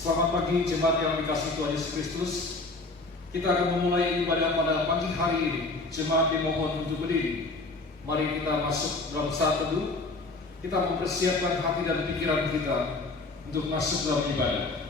Selamat pagi jemaat yang dikasihi Tuhan Yesus Kristus. Kita akan memulai ibadah pada pagi hari ini. Jemaat dimohon untuk berdiri. Mari kita masuk dalam saat teduh. Kita mempersiapkan hati dan pikiran kita untuk masuk dalam ibadah.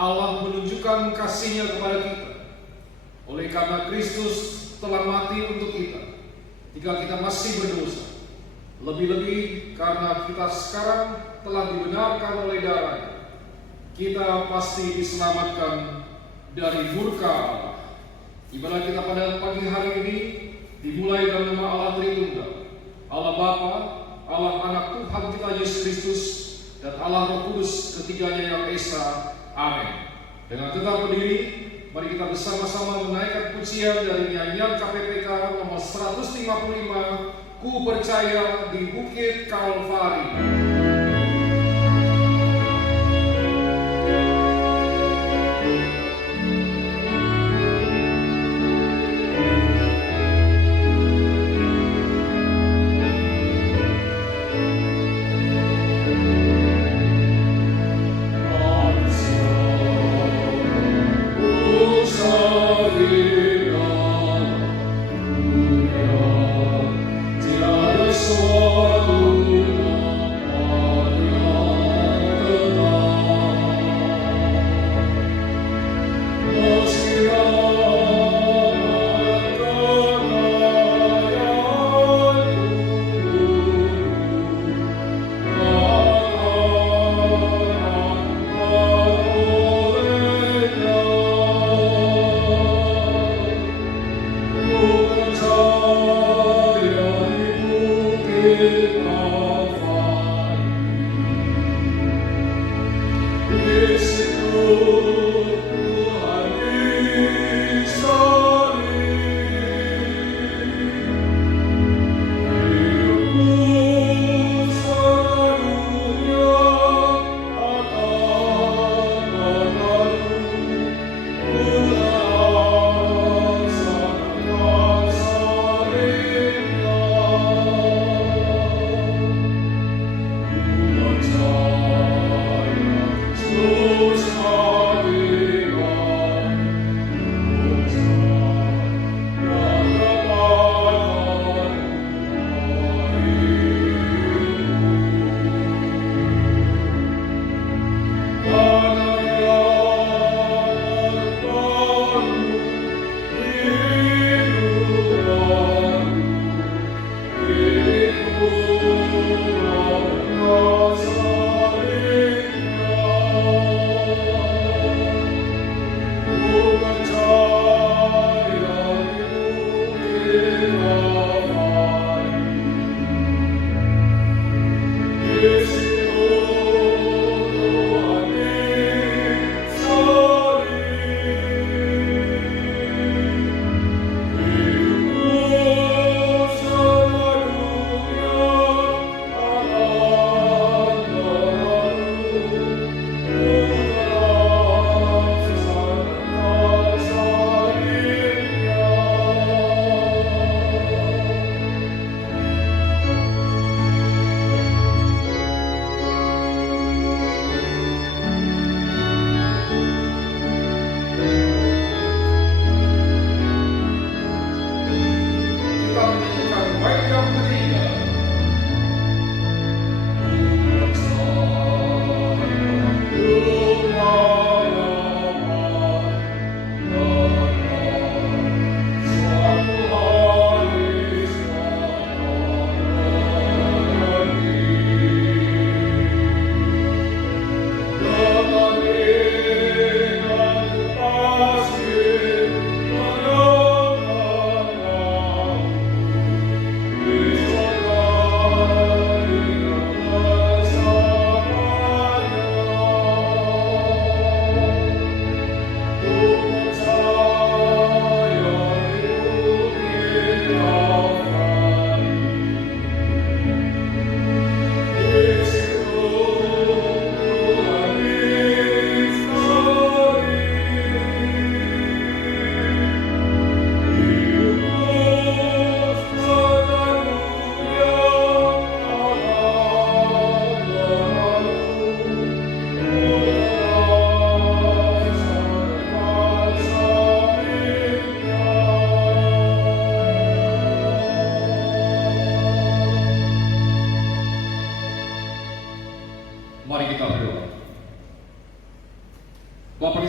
Allah menunjukkan kasih-Nya kepada kita oleh karena Kristus telah mati untuk kita jika kita masih berdosa. Lebih-lebih karena kita sekarang telah dibenarkan oleh darah-Nya, kita pasti diselamatkan dari murka Allah. Ibadah kita pada pagi hari ini dimulai dalam nama Allah Tritunggal, Allah Bapa, Allah Anak Tuhan kita Yesus Kristus, dan Allah Roh Kudus, ketiganya yang esa. Amin. Dengan tetap berdiri, mari kita bersama-sama menaikkan pujian dari nyanyian KPPK nomor 155, Ku Percaya di Bukit Kalvari. Tiada suatu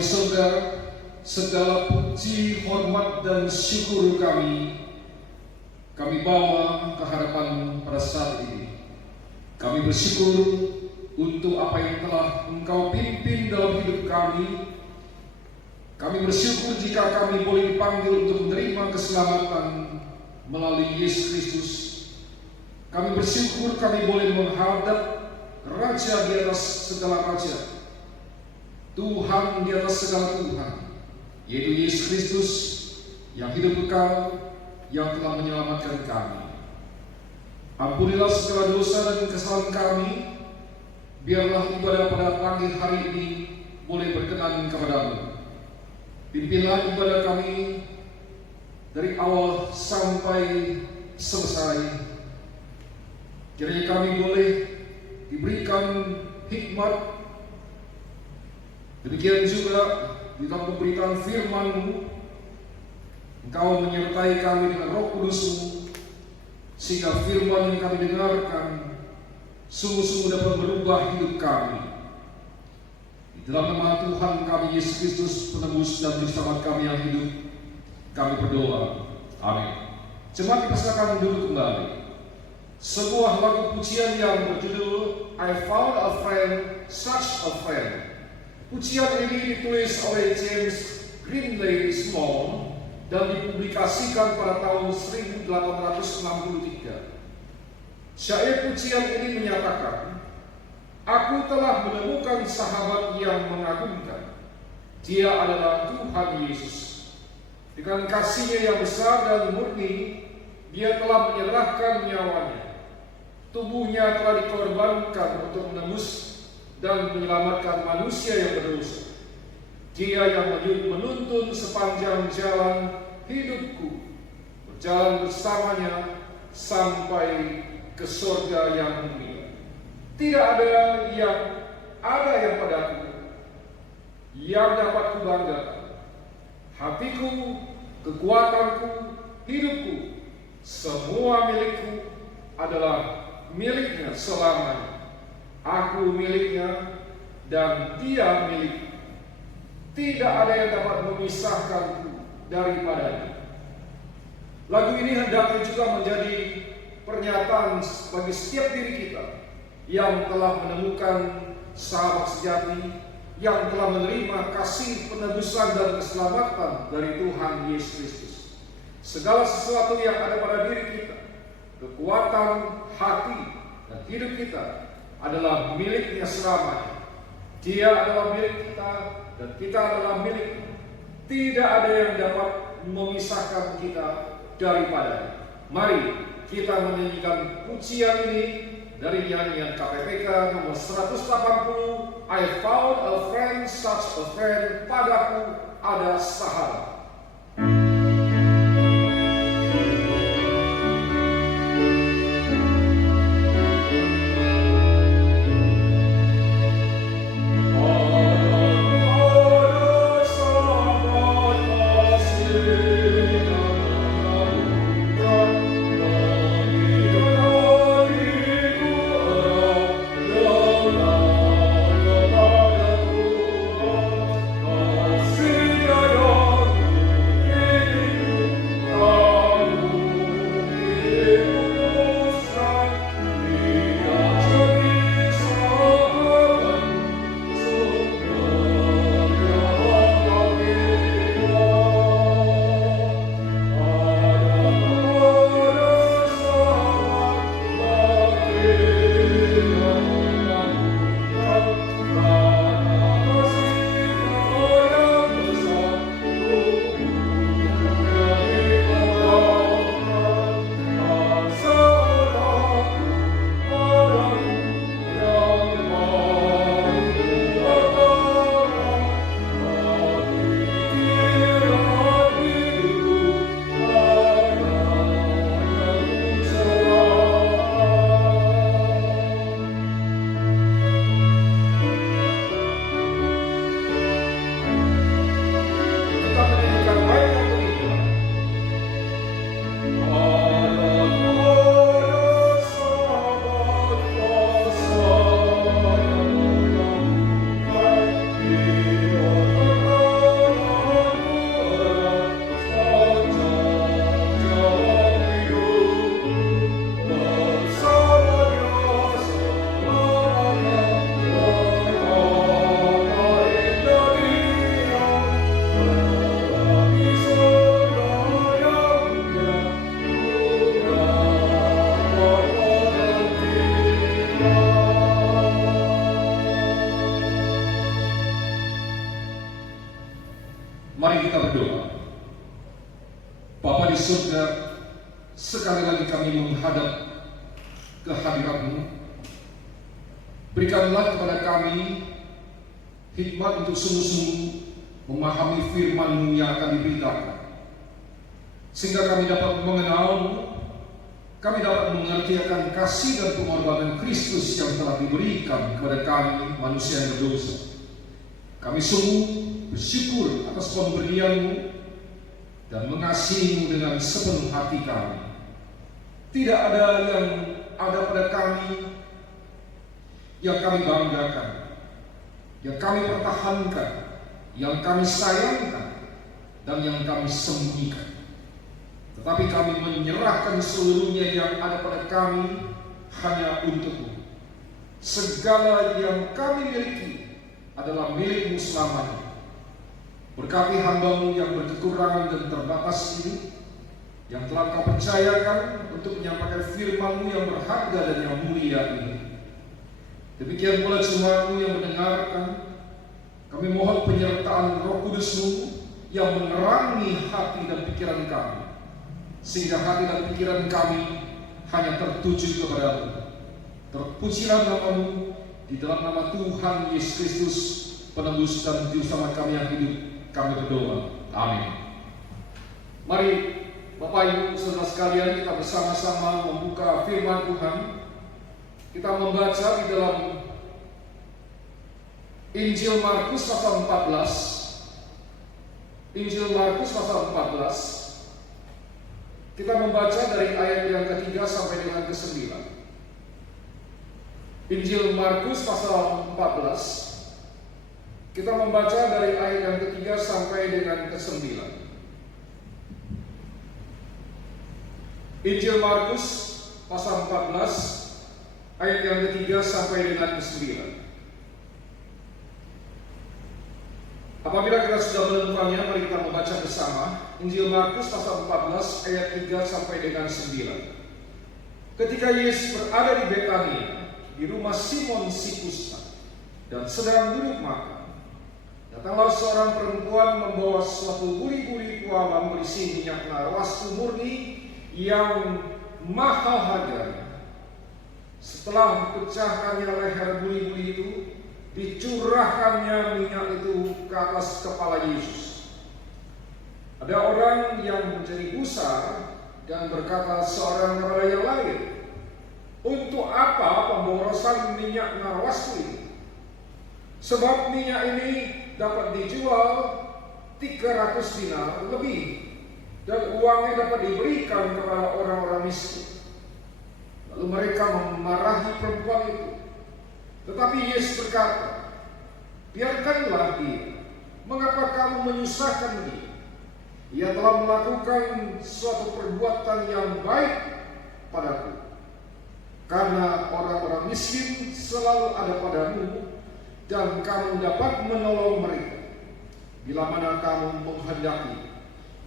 di surga, segala puji, hormat, dan syukur kami bawa ke hadapan-Mu pada saat ini. Kami bersyukur untuk apa yang telah Engkau pimpin dalam hidup kami. Kami bersyukur jika kami boleh dipanggil untuk menerima keselamatan melalui Yesus Kristus. Kami bersyukur kami boleh menghadap Raja di atas segala raja, Tuhan di atas segala Tuhan, yaitu Yesus Kristus yang hidup kekal, yang telah menyelamatkan kami. Ampunilah segala dosa dan kesalahan kami. Biarlah ibadah pada pagi hari ini boleh berkenan kepada-Mu. Pimpinlah ibadah kami dari awal sampai selesai. Kiranya kami boleh diberikan hikmat. Demikian juga di dalam pemberitaan firman-Mu, Engkau menyertai kami dengan Roh Kudus-Mu, sehingga firman yang kami dengarkan sungguh-sungguh dapat merubah hidup kami. Di dalam nama Tuhan kami Yesus Kristus, penebus dan juru selamat kami yang hidup, kami berdoa. Amin. Jemaat dipersilakan duduk kembali. Sebuah lagu pujian yang berjudul I Found a Friend, Such a Friend. Pujian ini ditulis oleh James Greenley Small dan dipublikasikan pada tahun 1863. Syair pujian ini menyatakan, aku telah menemukan sahabat yang mengagumkan. Dia adalah Tuhan Yesus. Dengan kasih-Nya yang besar dan murni, Dia telah menyerahkan nyawanya. Tubuhnya telah dikorbankan untuk menembus dan menyelamatkan manusia yang berdosa. Dia yang menuntun sepanjang jalan hidupku, berjalan bersamanya sampai ke surga yang mulia. Tidak ada yang padaku yang dapat kubanggakan. Hatiku, kekuatanku, hidupku, semua milikku adalah miliknya selamanya. Aku miliknya dan Dia milikku. Tidak ada yang dapat memisahkanku daripadanya. Lagu ini hendaknya juga menjadi pernyataan bagi setiap diri kita yang telah menemukan sahabat sejati, yang telah menerima kasih penebusan dan keselamatan dari Tuhan Yesus Kristus. Segala sesuatu yang ada pada diri kita, kekuatan, hati, dan hidup kita adalah miliknya selamanya. Dia adalah milik kita dan kita adalah miliknya. Tidak ada yang dapat memisahkan kita daripadanya. Mari kita menyanyikan pujian ini dari nyanyian KPPK nomor 180, I found a friend, such a friend, padaku ada sahabat. sekali lagi kami menghadap kehadirat-Mu. Berikanlah kepada kami hikmat untuk sungguh-sungguh memahami firman-Mu yang akan diberitakan, sehingga kami dapat mengenal-Mu, kami dapat mengerti akan kasih dan pengorbanan Kristus yang telah diberikan kepada kami manusia yang berdosa. Kami sungguh bersyukur atas pemberian-Mu dan mengasihi-Mu dengan sepenuh hati kami. Tidak ada yang ada pada kami yang kami banggakan, yang kami pertahankan, yang kami sayangkan, dan yang kami sembunyikan. Tetapi kami menyerahkan seluruhnya yang ada pada kami hanya untuk-Mu. Segala yang kami miliki adalah milik-Mu selamanya. Berkati hamba-Mu yang berkekurangan dan terbatas ini, yang telah Kau percayakan untuk menyampaikan firman-Mu yang berharga dan yang mulia ini. Demikian pula jemaat-Mu yang mendengarkan, kami mohon penyertaan Roh Kudus-Mu yang menerangi hati dan pikiran kami, sehingga hati dan pikiran kami hanya tertuju kepada-Mu. Terpujilah nama-Mu di dalam nama Tuhan Yesus Kristus, penebus dan juru selamat kami yang hidup, kami berdoa. Amin. Mari Bapak Ibu saudara sekalian, kita bersama-sama membuka firman Tuhan. Kita membaca di dalam Injil Markus pasal 14. Injil Markus pasal 14. Kita membaca dari ayat yang ketiga sampai dengan ke-9. Injil Markus pasal 14. Kita membaca dari ayat yang ketiga sampai dengan ke-9. Injil Markus pasal 14 ayat yang ketiga sampai dengan ke-9. Apabila kita sudah menemukannya, mari kita membaca bersama Injil Markus pasal 14 ayat 3 sampai dengan 9. Ketika Yesus berada di Betania, di rumah Simon si Kusta, dan sedang duduk makan, datanglah seorang perempuan membawa suatu buri-buri pualam berisi minyak narwastu murni yang mahal harganya. Setelah dipecahkannya leher buri-buri itu, dicurahkannya minyak itu ke atas kepala Yesus. Ada orang yang menjadi gusar dan berkata seorang kepada yang lain, "Untuk apa pemborosan minyak narwastu ini? Sebab minyak ini dapat dijual 300 dinar lebih, dan uangnya dapat diberikan kepada orang-orang miskin." Lalu mereka memarahi perempuan itu. Tetapi Yesus berkata, "Biarkanlah dia. Mengapa kamu menyusahkan dia? Ia telah melakukan suatu perbuatan yang baik padaku. Karena orang-orang miskin selalu ada padamu, dan kamu dapat menolong mereka bila mana kamu menghendaki.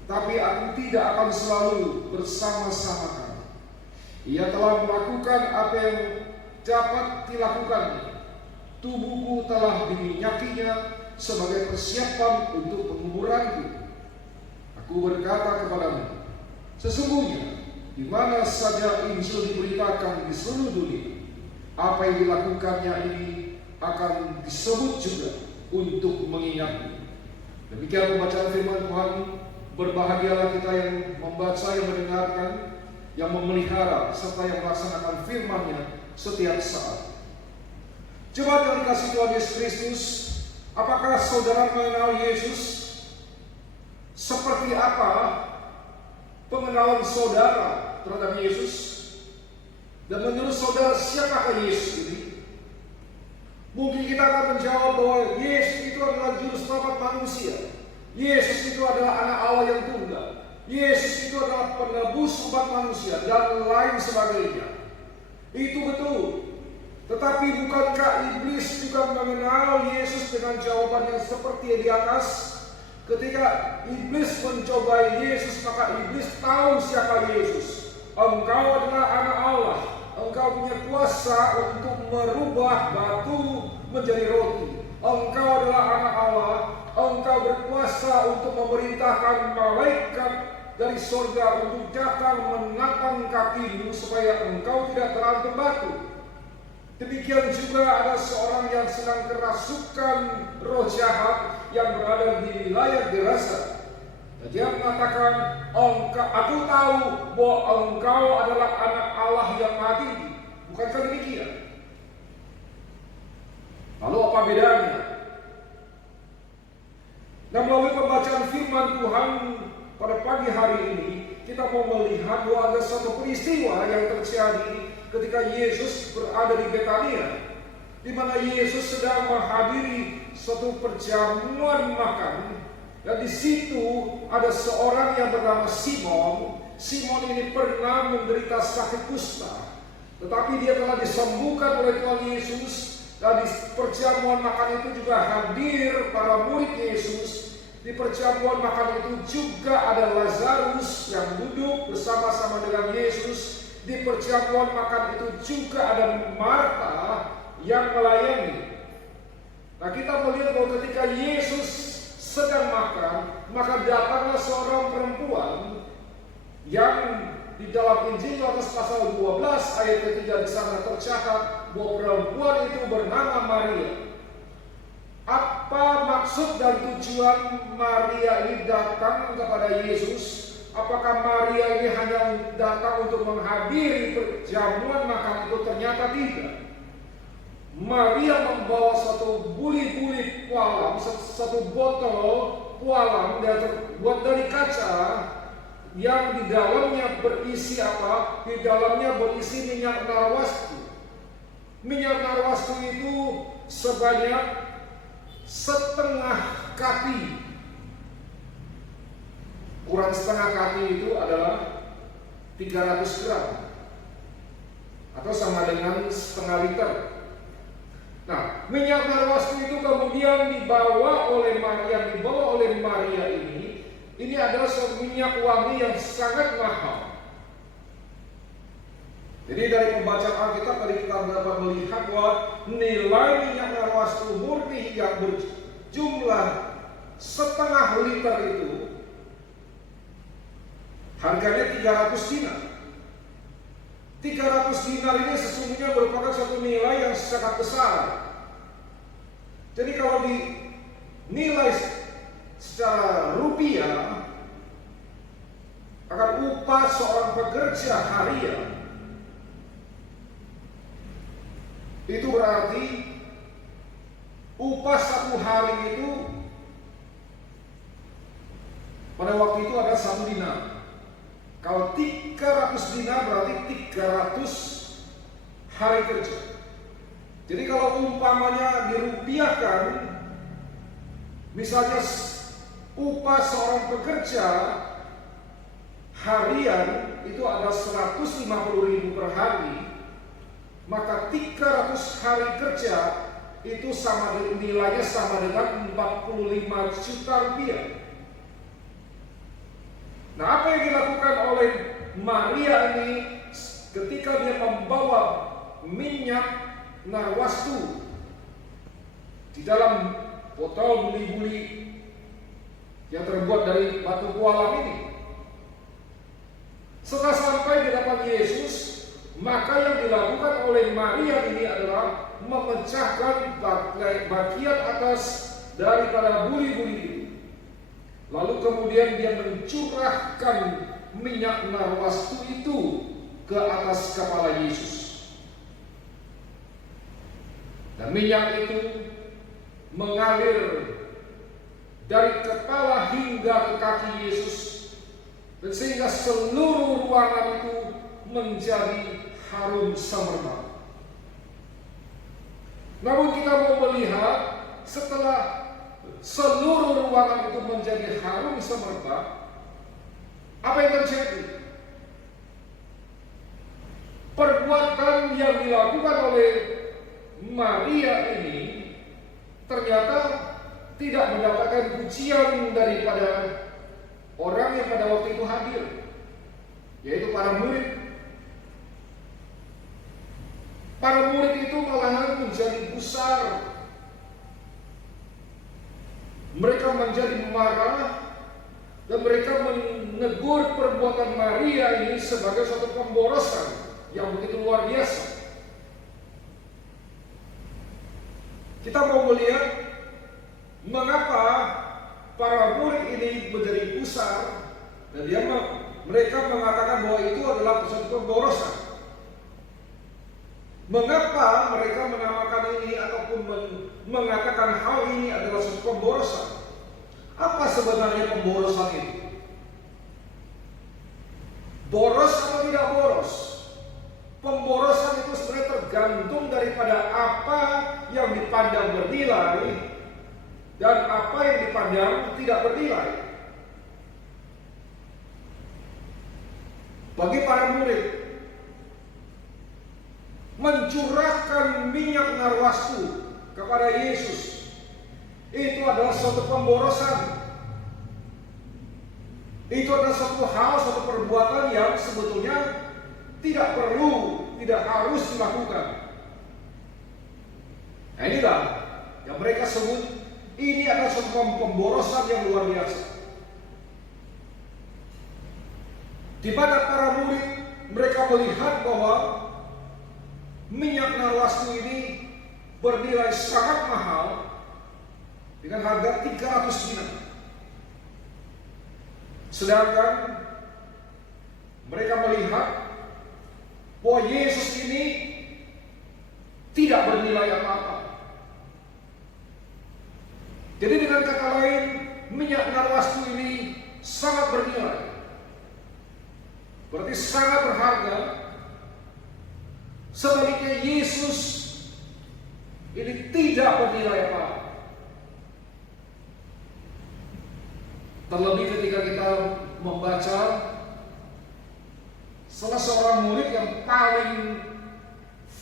Tapi aku tidak akan selalu bersama-sama kamu." Ia telah melakukan apa yang dapat dilakukannya. Tubuhku telah diminyakinya sebagai persiapan untuk penguburanku. Aku berkata kepadamu, sesungguhnya di mana saja Injil diberitakan di seluruh dunia, apa yang dilakukannya ini akan disebut juga untuk mengingatmu. Demikian pembacaan firman Tuhan. Berbahagialah kita yang membaca, yang mendengarkan, yang memelihara, serta yang melaksanakan firman-Nya setiap saat. Jemaat yang dikasihi Tuhan Yesus Kristus, apakah saudara mengenal Yesus? Seperti apa pengenalan saudara terhadap Yesus? Dan menurut saudara, siapakah Yesus ini? Mungkin kita akan menjawab bahwa Yesus itu adalah juru selamat manusia. Yesus itu adalah anak Allah yang tunggal. Yesus itu adalah penebus umat manusia dan lain sebagainya. Itu betul. Tetapi bukankah iblis juga mengenal Yesus dengan jawaban yang seperti yang di atas? Ketika iblis mencobai Yesus, maka iblis tahu siapa Yesus. Engkau adalah anak Allah. Engkau punya kuasa untuk merubah batu menjadi roti. Engkau adalah anak Allah. Engkau berkuasa untuk memerintahkan malaikat dari sorga untuk datang menatang kakimu supaya engkau tidak terhantam batu. Demikian juga ada seorang yang sedang kerasukan roh jahat yang berada di wilayah Gerasa. Dan dia mengatakan, aku tahu bahwa engkau adalah anak Allah yang Maha Tinggi. Bukankah demikian? Lalu apa bedanya? Nah, melalui pembacaan firman Tuhan pada pagi hari ini, kita mau melihat bahwa ada satu peristiwa yang terjadi ketika Yesus berada di Betania, di mana Yesus sedang menghadiri suatu perjamuan makan, dan di situ ada seorang yang bernama Simon. Simon ini pernah menderita sakit kusta, tetapi dia telah disembuhkan oleh Tuhan Yesus. Dan di perjamuan makan itu juga hadir para murid Yesus. Di perjamuan makan itu juga ada Lazarus yang duduk bersama-sama dengan Yesus. Di perjamuan makan itu juga ada Marta yang melayani. Nah, kita melihat bahwa ketika Yesus sedang makan, maka datanglah seorang perempuan yang di dalam Injil Yohanes pasal 12 ayat ketiga di sana tercatat bahwa perempuan itu bernama Maria. Apa maksud dan tujuan Maria ini datang kepada Yesus? Apakah Maria ini hanya datang untuk menghadiri perjamuan makan itu? Ternyata tidak. Maria membawa satu buli-buli pualam, satu botol pualam yang terbuat dari kaca, yang di dalamnya berisi apa? Di dalamnya berisi minyak narwastu. Minyak narwastu itu sebanyak setengah kati. Kurang setengah kati itu adalah 300 gram atau sama dengan setengah liter. Nah, minyak narwastu itu kemudian dibawa oleh Maria ini. Ini adalah suatu minyak wangi yang sangat mahal. Jadi dari pembacaan Alkitab tadi kita dapat melihat bahwa nilai minyak narwastu murni yang berjumlah setengah liter itu harganya 300 dinar. 300 dinar ini sesungguhnya merupakan suatu nilai yang sangat besar. Jadi kalau dinilai secara rupiah, akan upah seorang pekerja harian, itu berarti upah satu hari itu pada waktu itu ada 1 dinar. Kalau 300 dinar berarti 300 hari kerja. Jadi kalau umpamanya dirupiahkan, misalnya upah seorang pekerja harian itu ada 150.000 per hari, maka 300 hari kerja itu nilainya sama dengan 45 juta rupiah. Nah, apa yang dilakukan oleh Maria ini ketika dia membawa minyak narwastu di dalam botol buli-buli yang terbuat dari batu pualam ini? Setelah sampai di hadapan Yesus, maka yang dilakukan oleh Maria ini adalah memecahkan bagian atas daripada buli-buli itu. Lalu kemudian dia mencurahkan minyak narwastu itu ke atas kepala Yesus. Dan minyak itu mengalir dari kepala hingga ke kaki Yesus, dan sehingga seluruh ruangan itu menjadi harum semerbak. Namun kita mau melihat setelah seluruh ruangan itu menjadi harum semerbak, apa yang terjadi? Perbuatan yang dilakukan oleh Maria ini ternyata tidak mendapatkan pujian daripada orang yang pada waktu itu hadir, yaitu para murid. Para murid itu malahan menjadi gusar. Mereka menjadi marah dan mereka menegur perbuatan Maria ini sebagai suatu pemborosan yang begitu luar biasa. Kita mau melihat mengapa para murid ini menjadi gusar dan mereka mengatakan bahwa itu adalah suatu pemborosan. Mengapa mereka menamakan ini ataupun mengatakan hal ini adalah suatu pemborosan? Apa sebenarnya pemborosan itu? Boros atau tidak boros? Pemborosan itu sebenarnya tergantung daripada apa yang dipandang bernilai dan apa yang dipandang tidak bernilai. Bagi para murid, mencurahkan minyak narwastu kepada Yesus itu adalah suatu pemborosan. Itu adalah suatu hal, suatu perbuatan yang sebetulnya tidak perlu, tidak harus dilakukan. Nah, inilah yang mereka sebut ini adalah suatu pemborosan yang luar biasa. Di mana para murid mereka melihat bahwa minyak narwastu ini bernilai sangat mahal dengan harga 300 dinar. Sedangkan mereka melihat bahwa Yesus ini tidak bernilai apa-apa. Jadi dengan kata lain, minyak narwastu ini sangat bernilai. Berarti sangat berharga. Sebaliknya Yesus ini tidak bernilai apa-apa. Terlebih ketika kita membaca salah seorang murid yang paling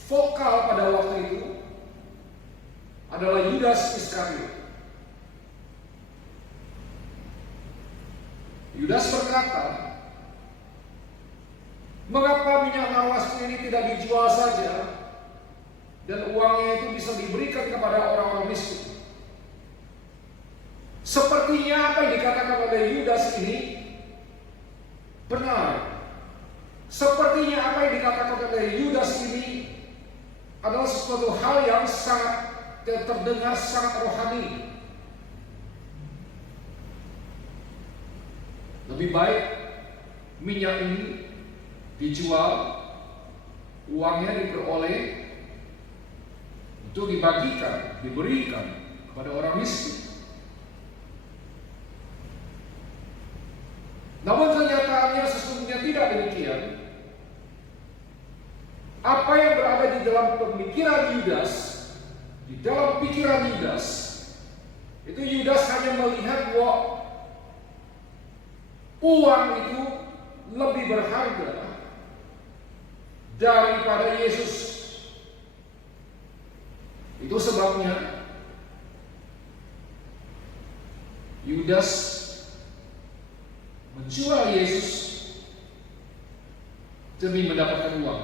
vokal pada waktu itu adalah Yudas Iskariot. Yudas berkata, mengapa minyak narwastu ini tidak dijual saja dan uangnya itu bisa diberikan kepada orang-orang miskin? Sepertinya apa yang dikatakan oleh Yudas ini benar. Sepertinya apa yang dikatakan oleh Yudas ini adalah sesuatu hal yang sangat terdengar sangat rohani. Lebih baik minyak ini dijual, uangnya diperoleh untuk dibagikan, diberikan kepada orang miskin. Namun kenyataannya sesungguhnya tidak demikian. Apa yang berada di dalam pemikiran Yudas, di dalam pikiran Yudas, itu Yudas hanya melihat bahwa uang itu lebih berharga daripada Yesus. Itu sebabnya Yudas menjual Yesus demi mendapatkan uang.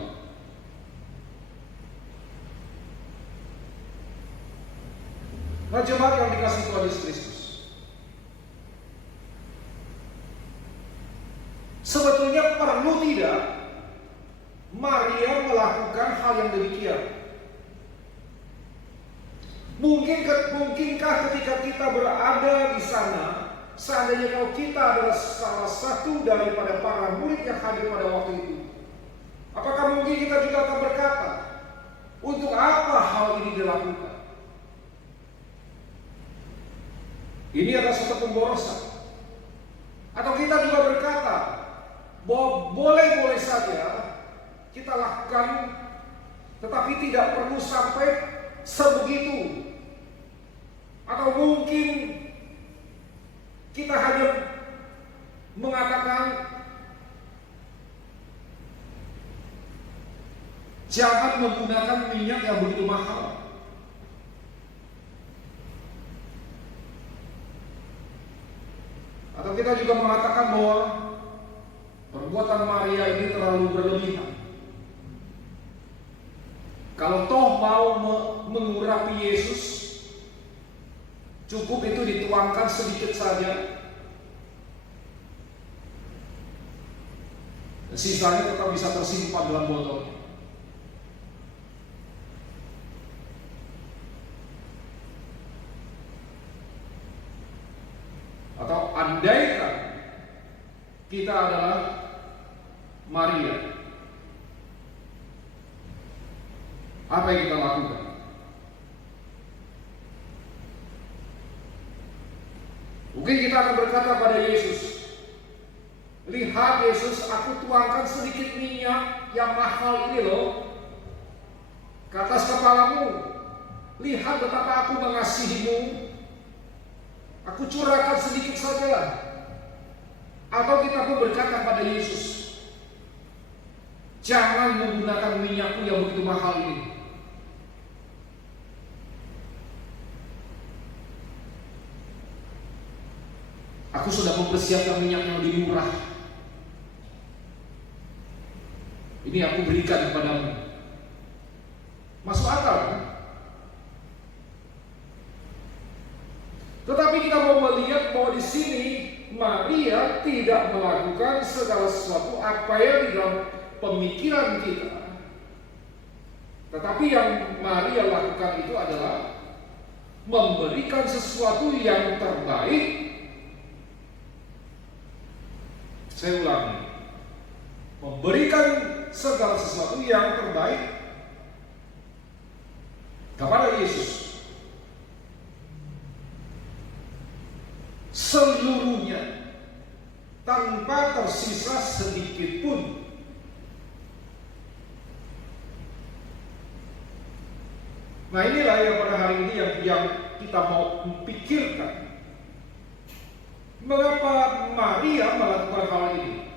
Nah, jemaat yang dikasihi Tuhan Yesus Kristus, sebetulnya perlu tidak Maria melakukan hal yang demikian? Mungkinkah ketika kita berada di sana, seandainya kalau kita adalah salah satu daripada para murid yang hadir pada waktu itu, apakah mungkin kita juga akan berkata, untuk apa hal ini dilakukan? Ini adalah suatu pemborosan. Atau kita juga berkata bahwa boleh-boleh saja kita lakukan, tetapi tidak perlu sampai sebegitu. Atau mungkin kita hanya mengatakan jangan menggunakan minyak yang begitu mahal. Atau kita juga mengatakan bahwa perbuatan Maria ini terlalu berlebihan. Kalau toh mau mengurapi Yesus, cukup itu dituangkan sedikit saja. Sisanya tetap bisa tersimpan dalam botol. Atau andaikan kita adalah Maria, apa yang kita lakukan? Mungkin kita akan berkata pada Yesus, lihat Yesus, aku tuangkan sedikit minyak yang mahal ini loh ke atas kepalamu. Lihat betapa aku mengasihimu. Aku curahkan sedikit saja. Atau kita pun berkata pada Yesus, jangan menggunakan minyakku yang begitu mahal ini. Aku sudah mempersiapkan minyak yang lebih murah. Ini aku berikan kepadamu. Masuk akal kan? Tetapi kita mau melihat bahwa di sini Maria tidak melakukan segala sesuatu apa yang di dalam pemikiran kita. Tetapi yang Maria lakukan itu adalah memberikan sesuatu yang terbaik. Saya ulangi, memberikan segala sesuatu yang terbaik kepada Yesus, seluruhnya tanpa tersisa sedikit pun. Nah, inilah yang pada hari ini yang kita mau pikirkan. Mengapa Maria melakukan hal ini?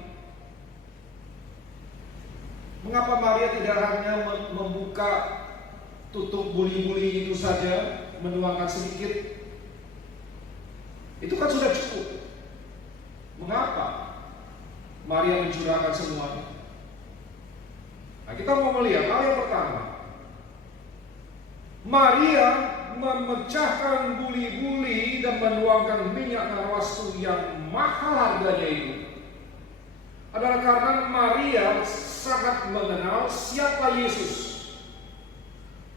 Mengapa Maria tidak hanya membuka tutup buli-buli itu saja, menuangkan sedikit? Itu kan sudah cukup. Mengapa Maria mencurahkan semuanya? Nah, kita mau melihat hal yang pertama. Maria memecahkan buli-buli dan menuangkan minyak narwastu yang mahal harganya itu adalah karena Maria sangat mengenal siapa Yesus.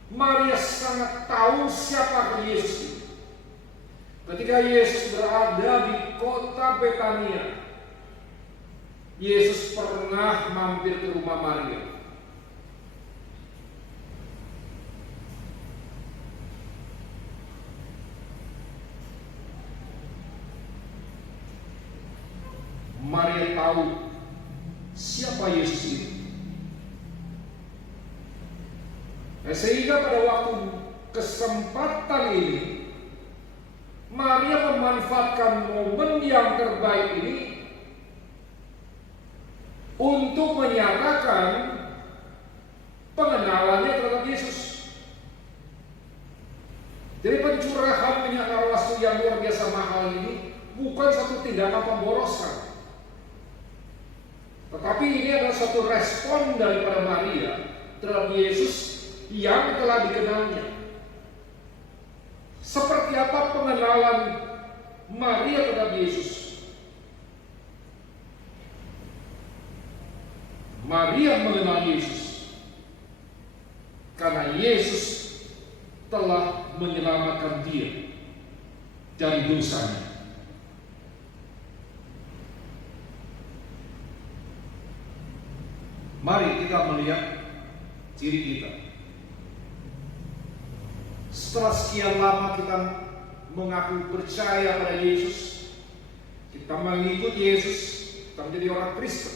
Maria sangat tahu siapa Yesus itu. Ketika Yesus berada di kota Betania, Yesus pernah mampir ke rumah Maria. Maria tahu siapa Yesus itu. Sehingga pada waktu kesempatan ini, Maria memanfaatkan momen yang terbaik ini untuk menyatakan pengenalannya terhadap Yesus. Jadi pencurahan minyak narwastu yang luar biasa mahal ini bukan satu tindakan pemborosan, tetapi ini adalah suatu respon daripada Maria terhadap Yesus yang telah dikenalnya. Seperti apa pengenalan Maria terhadap Yesus? Maria mengenal Yesus karena Yesus telah menyelamatkan dia dari dosanya. Mari kita melihat ciri kita. Setelah sekian lama kita mengaku percaya pada Yesus, kita mengikut Yesus, kita menjadi orang Kristen.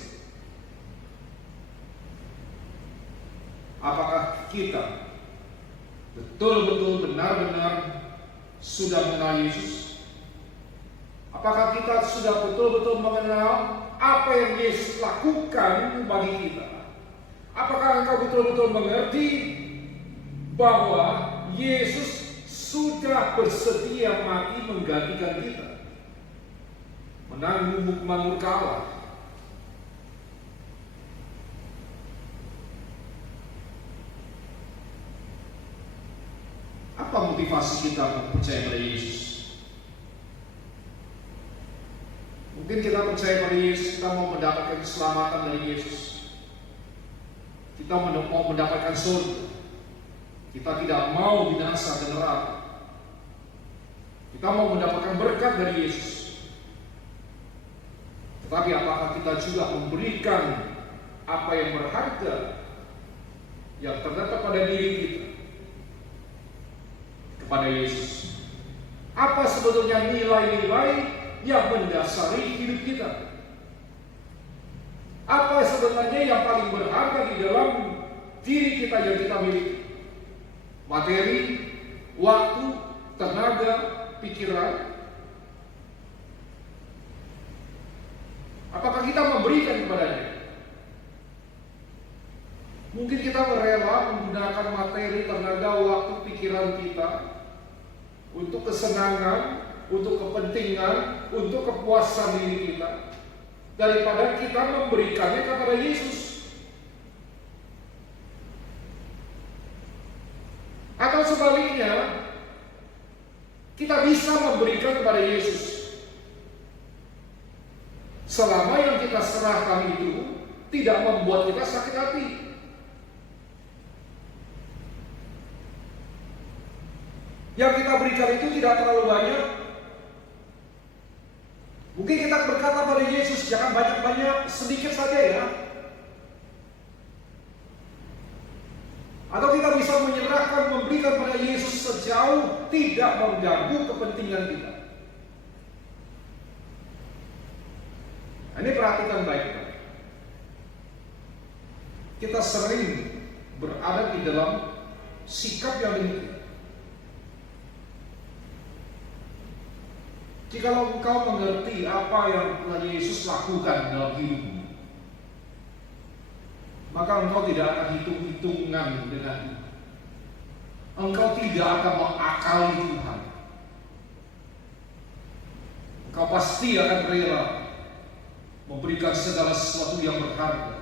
Apakah kita betul-betul benar-benar sudah mengenal Yesus? Apakah kita sudah betul-betul mengenal apa yang Yesus lakukan bagi kita? Apakah engkau betul-betul mengerti bahwa Yesus sudah bersedia mati menggantikan kita, menanggung hukuman murka Allah? Apa motivasi kita untuk percaya pada Yesus? Mungkin kita percaya pada Yesus kita mau mendapatkan keselamatan dari Yesus. Kita mau mendapatkan surga. Kita tidak mau binasa dan neraka. Kita mau mendapatkan berkat dari Yesus. Tetapi apakah kita juga memberikan apa yang berharga yang terdapat pada diri kita kepada Yesus? Apa sebetulnya nilai-nilai yang mendasari hidup kita? Apa sebenarnya yang paling berharga di dalam diri kita yang kita miliki? Materi, waktu, tenaga, pikiran? Apakah kita memberikan kepadanya? Mungkin kita rela menggunakan materi, tenaga, waktu, pikiran kita untuk kesenangan, untuk kepentingan, untuk kepuasan diri kita, daripada kita memberikannya kepada Yesus. Atau sebaliknya, kita bisa memberikan kepada Yesus selama yang kita serahkan itu tidak membuat kita sakit hati. Yang kita berikan itu tidak terlalu banyak. Mungkin kita berkata pada Yesus, jangan banyak-banyak, sedikit saja ya. Atau kita bisa menyerahkan, memberikan pada Yesus sejauh tidak mengganggu kepentingan kita. Ini perhatikan baik-baik. Kita sering berada di dalam sikap yang demikian. Jikalau engkau mengerti apa yang telah Yesus lakukan dalam hidupmu, maka engkau tidak akan hitung-hitungan dengannya. Engkau tidak akan mengakali Tuhan. Engkau pasti akan rela memberikan segala sesuatu yang berharga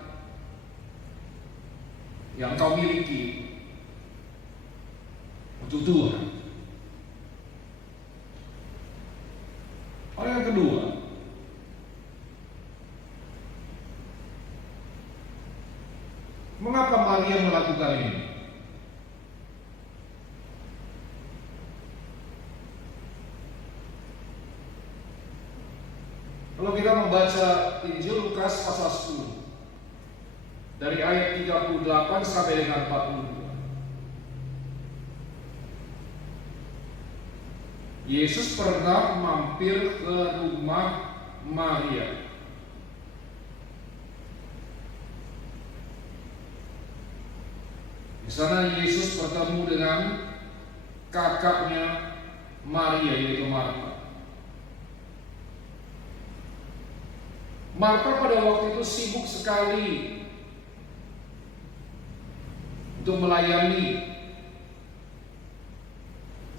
yang kau miliki untuk Tuhan. Hal yang kedua, mengapa Maria melakukan ini? Kalau kita membaca Injil Lukas pasal 10 dari ayat 38 sampai dengan 42, Yesus pernah mampir ke rumah Maria. Di sana Yesus bertemu dengan kakaknya Maria, yaitu Marta. Marta pada waktu itu sibuk sekali untuk melayani,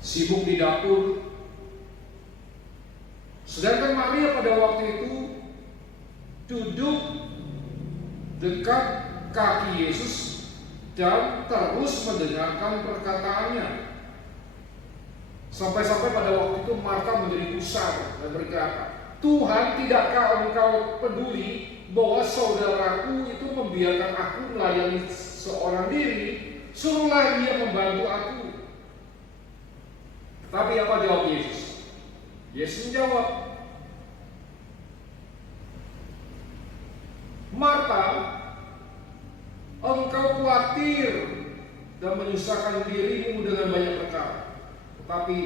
sibuk di dapur. Sedangkan Maria pada waktu itu duduk dekat kaki Yesus dan terus mendengarkan perkataannya. Sampai-sampai pada waktu itu Marta menjadi gusar dan berkata, Tuhan, tidakkah engkau peduli bahwa saudaraku itu membiarkan aku melayani seorang diri? Suruhlah dia membantu aku. Tapi apa jawab Yesus? Yesus menjawab, Marta, engkau khawatir dan menyusahkan dirimu dengan banyak perkara, tetapi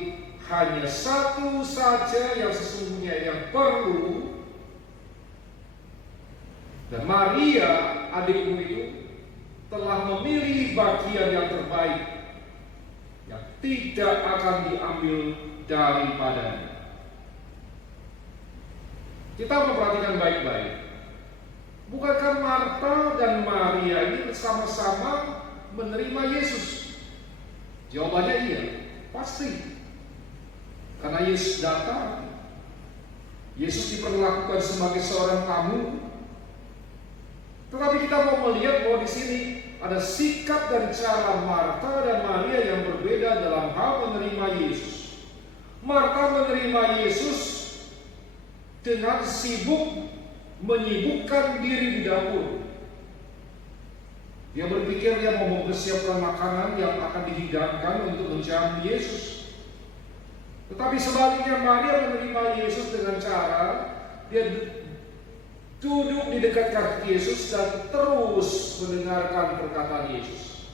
hanya satu saja yang sesungguhnya yang perlu. Dan Maria, adikmu itu, telah memilih bagian yang terbaik yang tidak akan diambil daripadanya. Kita memperhatikan baik-baik. Bukankah Marta dan Maria ini sama-sama menerima Yesus? Jawabannya iya, pasti. Karena Yesus datang, Yesus diperlakukan sebagai seorang tamu. Tetapi kita mau melihat bahwa di sini ada sikap dan cara Marta dan Maria yang berbeda dalam hal menerima Yesus. Marta menerima Yesus dengan sibuk menyibukkan diri di dapur. Dia berpikir dia mau mempersiapkan makanan yang akan dihidangkan untuk menjamu Yesus. Tetapi sebaliknya Maria menerima Yesus dengan cara dia duduk di dekat kaki Yesus dan terus mendengarkan perkataan Yesus.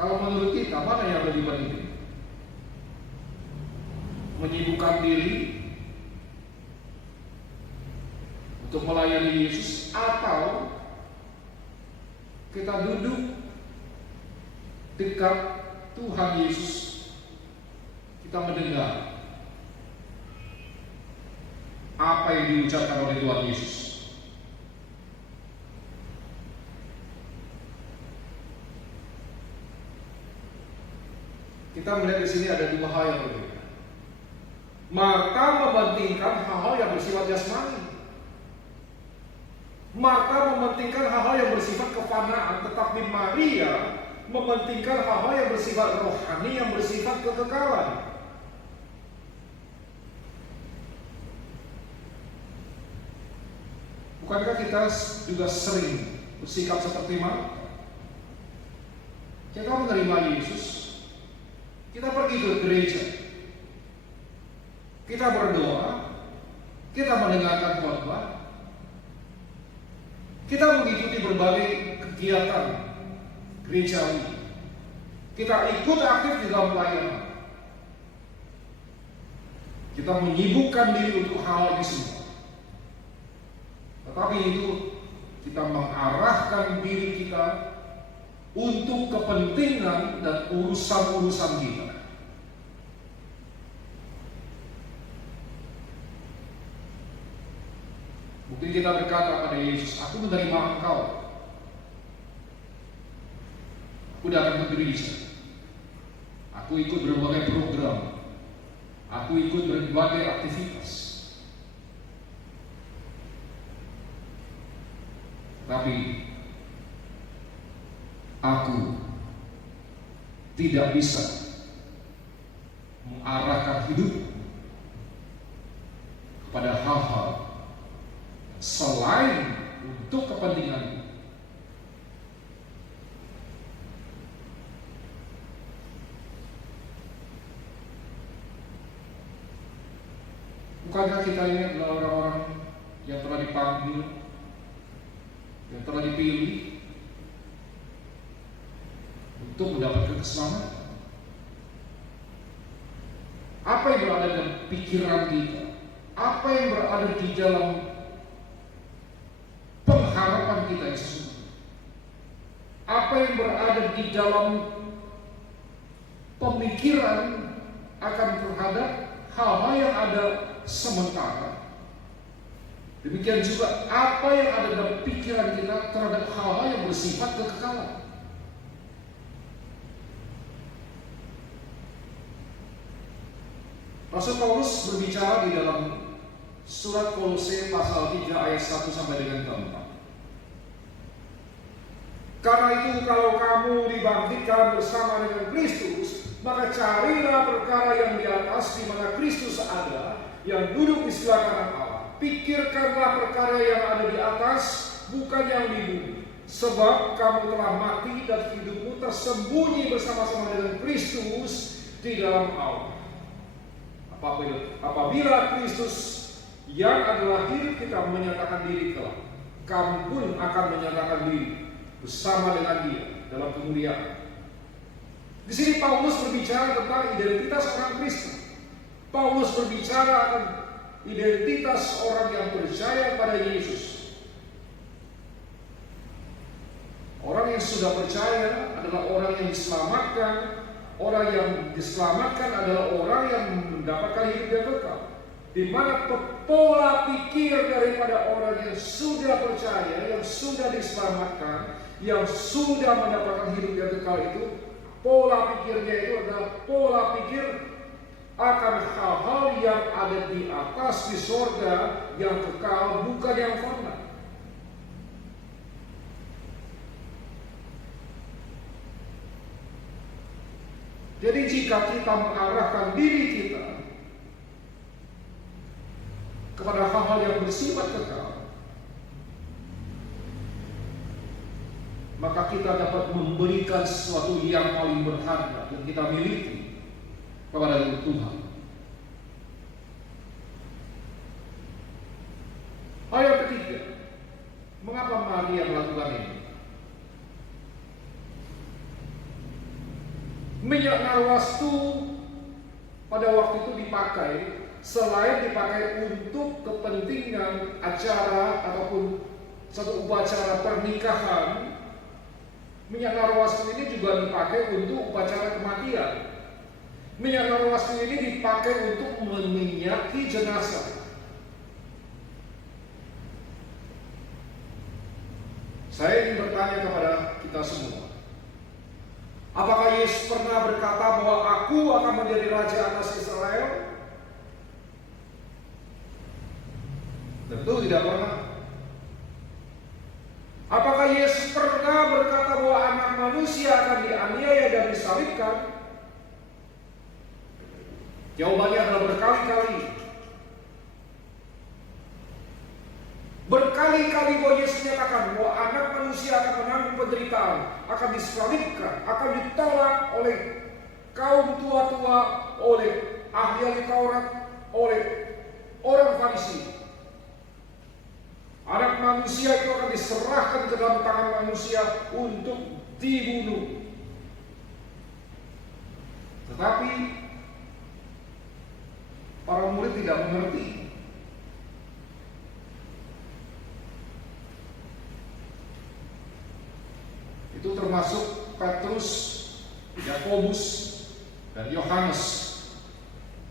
Kalau menurut kita, mana yang lebih penting? Menyibukkan diri untuk melayani Yesus, atau kita duduk dekat Tuhan Yesus, kita mendengar apa yang diucapkan oleh Tuhan Yesus. Kita melihat di sini ada dua hal yang berbeda. Marta mementingkan hal-hal yang bersifat jasmani. Marta mementingkan hal-hal yang bersifat kefanaan, tetapi Maria mementingkan hal-hal yang bersifat rohani, yang bersifat kekekalan. Bukankah kita juga sering bersikap seperti Marta? Kita menerima Yesus, kita pergi ke gereja, kita berdoa, kita mendengarkan khotbah, kita mengikuti berbagai kegiatan gerejawi, kita ikut aktif di dalam pelayanan, kita menyibukkan diri untuk hal ini semua. Tetapi itu kita mengarahkan diri kita untuk kepentingan dan urusan-urusan kita. Mungkin kita berkata pada Yesus, aku menerima Engkau, aku datang ke gereja, aku ikut berbagai program, aku ikut berbagai aktivitas. Tapi aku tidak bisa mengarahkan hidup kepada hal-hal selain untuk kepentingan. Bukankah kita ini adalah orang-orang yang telah dipanggil, yang telah dipilih untuk mendapatkan keselamatan? Apa yang berada dalam pikiran kita? Apa yang berada di dalam pengharapan kita yang sesungguhnya? Apa yang berada di dalam pemikiran akan terhadap hal-hal yang ada sementara? Demikian juga apa yang ada dalam pikiran kita terhadap hal-hal yang bersifat kekekalan. Rasul Paulus berbicara di dalam surat Kolose pasal 3 ayat 1 sampai dengan 4. Karena itu kalau kamu dibangkitkan bersama dengan Kristus, maka carilah perkara yang di atas di mana Kristus ada, yang duduk di sebelah kanan Allah. Pikirkanlah perkara yang ada di atas, bukan yang di bumi. Sebab kamu telah mati dan hidupmu tersembunyi bersama-sama dengan Kristus di dalam Allah. Apabila Kristus yang adalah hidup kita menyatakan diri kelak, kamu pun akan menyatakan diri bersama dengan Dia dalam kemuliaan. Di sini Paulus berbicara tentang identitas orang Kristen. Paulus berbicara akan identitas orang yang percaya pada Yesus. Orang yang sudah percaya adalah orang yang diselamatkan. Orang yang diselamatkan adalah orang yang mendapatkan hidup yang kekal. Di mana pola pikir daripada orang yang sudah percaya, yang sudah diselamatkan, yang sudah mendapatkan hidup yang kekal itu, pola pikirnya itu adalah pola pikir akan hal-hal yang ada di atas di sorga yang kekal, bukan yang fana. Jadi jika kita mengarahkan diri kita kepada hal-hal yang bersifat kekal, maka kita dapat memberikan sesuatu yang paling berharga yang kita miliki kepada Tuhan. Hal yang ketiga, mengapa Maria melakukan ini? Minyak narwastu pada waktu itu dipakai, selain dipakai untuk kepentingan acara ataupun satu upacara pernikahan, minyak narwastu ini juga dipakai untuk upacara kematian. Minyak narwastu ini dipakai untuk meminyaki jenazah. Saya ingin bertanya kepada kita semua, apakah Yesus pernah berkata bahwa aku akan menjadi raja atas Israel? Tentu tidak pernah. Apakah Yesus pernah berkata bahwa anak manusia akan dianiaya dan disalibkan? Jawabannya adalah berkali-kali. Berkali-kali bahwa Yesus menyatakan bahwa anak manusia akan menanggung penderitaan, akan disalibkan, akan ditolak oleh kaum tua-tua, oleh ahli Taurat, oleh orang Farisi. Anak manusia itu akan diserahkan ke dalam tangan manusia untuk dibunuh. Tetapi para murid tidak mengerti. Itu termasuk Petrus, Yakobus, dan Yohanes.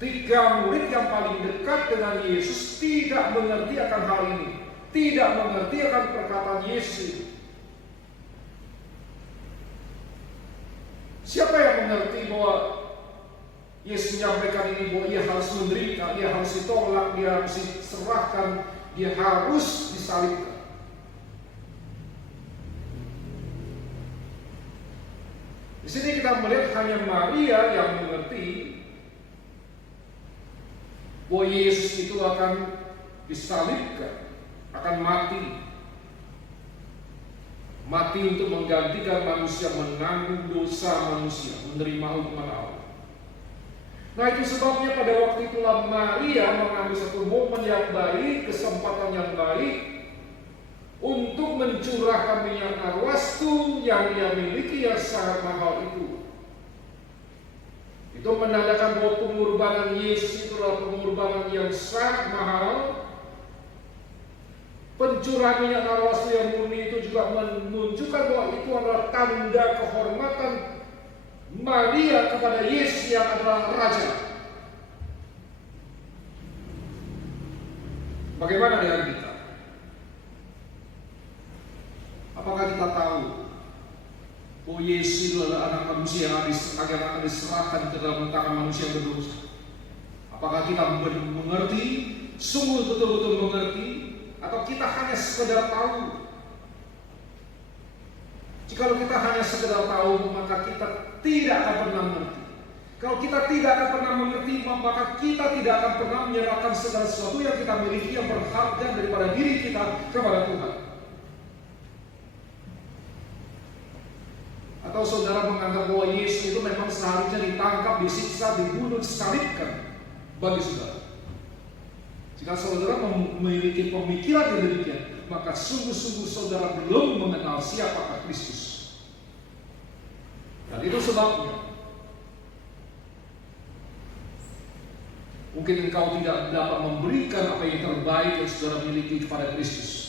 3 murid yang paling dekat dengan Yesus tidak mengerti akan hal ini, tidak mengerti akan perkataan Yesus itu. Siapa yang mengerti bahwa Yesus menyampaikan ini, bahwa ia harus menderita, dia harus ditolak, dia harus diserahkan, dia harus disalibkan? Di sini kita melihat hanya Maria yang mengerti bahwa Yesus itu akan disalibkan, akan mati. Mati untuk menggantikan manusia, menanggung dosa manusia, menerima hukuman Allah. Nah, itu sebabnya pada waktu itulah Maria mengambil satu momen yang baik, kesempatan yang baik untuk mencurahkan minyak narwastu yang dia miliki yang sangat mahal itu. Itu menandakan bahwa pengorbanan Yesus itu adalah pengorbanan yang sangat mahal. Pencurahan minyak narwastu yang murni itu juga menunjukkan bahwa itu adalah tanda kehormatan Maria kepada Yesus yang adalah Raja. Bagaimana dengan kita? Apakah kita tahu bahwa Yesus itu adalah anak manusia yang akan diserahkan ke dalam tangan manusia yang berdosa? Apakah kita mengerti, sungguh betul-betul mengerti, atau kita hanya sekedar tahu? Jikalau kita hanya sekedar tahu, maka kita tidak akan pernah mengerti. Kalau kita tidak akan pernah mengerti, maka kita tidak akan pernah menyerahkan segala sesuatu yang kita miliki yang berharga daripada diri kita kepada Tuhan. Atau saudara menganggap bahwa Yesus itu memang seharusnya ditangkap, disiksa, dibunuh, disalibkan? Bagi saudara, jika saudara memiliki pemikiran yang demikian, maka sungguh-sungguh saudara belum mengenal siapakah Kristus. Dan itu sebabnya mungkin engkau tidak dapat memberikan apa yang terbaik yang saudara miliki kepada Kristus.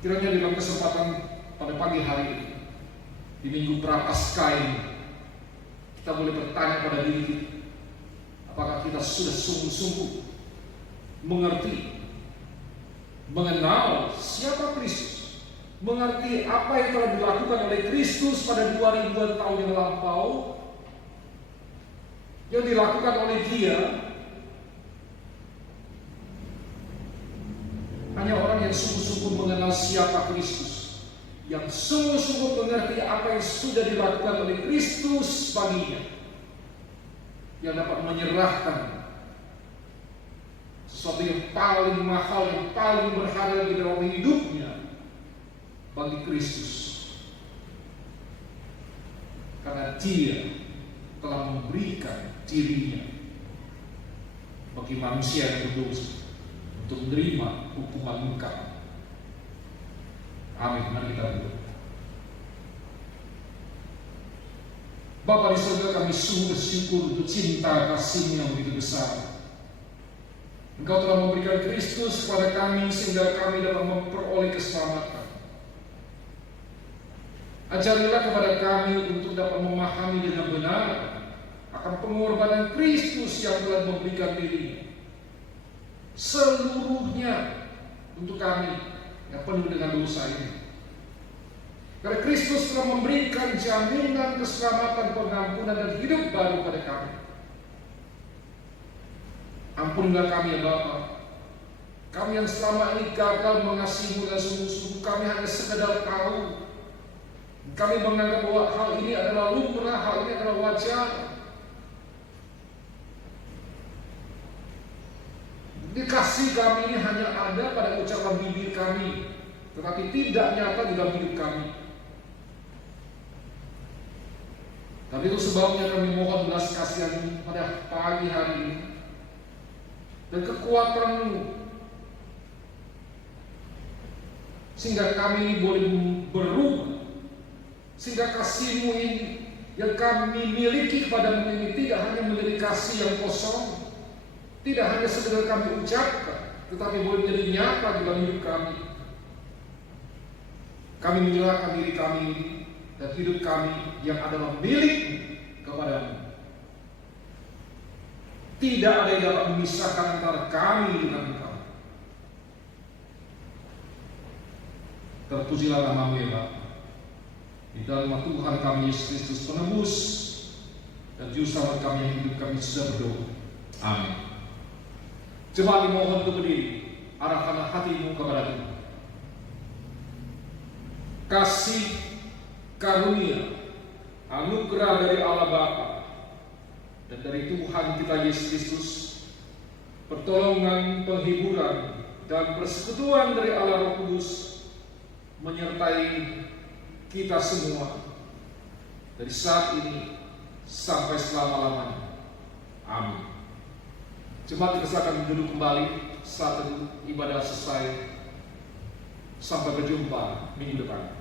Kiranya dalam kesempatan pada pagi hari ini, di Minggu Prapaskah ini, kita boleh bertanya pada diri kita, apakah kita sudah sungguh-sungguh mengerti, mengenal siapa Kristus, mengerti apa yang telah dilakukan oleh Kristus pada 2000-an tahun yang lampau, yang dilakukan oleh Dia. Hanya orang yang sungguh-sungguh mengenal siapa Kristus, yang sungguh-sungguh mengerti apa yang sudah dilakukan oleh Kristus baginya, yang dapat menyerahkan sesuatu yang paling mahal, yang paling berharga di dalam hidupnya bagi Kristus. Karena Dia telah memberikan dirinya bagi manusia yang berdosa untuk menerima hukuman engkau. Amin. Mari kita berdoa. Bapa di surga, kami sungguh bersyukur untuk cinta kasih-Mu yang begitu besar. Engkau telah memberikan Kristus kepada kami sehingga kami dapat memperoleh keselamatan. Ajarilah kepada kami untuk dapat memahami dengan benar akan pengorbanan Kristus yang telah memberikan diri seluruhnya untuk kami yang penuh dengan dosa ini. Karena Kristus telah memberikan jaminan keselamatan, pengampunan dan hidup baru pada kami. Ampunilah kami ya Bapa. Kami yang selama ini gagal mengasihi-Mu dan sungguh-sungguh kami hanya sekedar tahu. Kami menganggap bahwa hal ini adalah lumrah, hal ini adalah wajar. Dikasih kami ini hanya ada pada ucapan bibir kami, tetapi tidak nyata di dalam hidup kami. Tapi itu sebabnya kami mohon belas kasihan-Mu pada pagi hari ini. Dan kekuatan-Mu sehingga kami ini boleh berubah, sehingga kasih-Mu ini yang kami miliki kepada-Mu ini tidak hanya menjadi kasih yang kosong, tidak hanya sekedar kami ucapkan, tetapi boleh menjadi nyata di dalam hidup kami. Kami menyerahkan diri kami dan hidup kami yang adalah milik-Mu kepada-Mu. Tidak ada yang dapat memisahkan antara kami dengan Engkau. Terpujilah nama-Mu ya Bapa. Di dalam nama Tuhan kami Yesus Kristus penebus dan Juru Selamat kami yang hidup kami sudah berdoa. Amin. Jemaat dimohon untuk berdiri, arahkanlah hatimu kepada Tuhan. Kasih karunia, anugerah dari Allah Bapa dan dari Tuhan kita Yesus Kristus, pertolongan, penghiburan, dan persekutuan dari Allah Roh Kudus menyertai kita semua dari saat ini sampai selama-lamanya. Amin. Jemaat dipersilakan duduk kembali saat ibadah selesai. Sampai berjumpa minggu depan.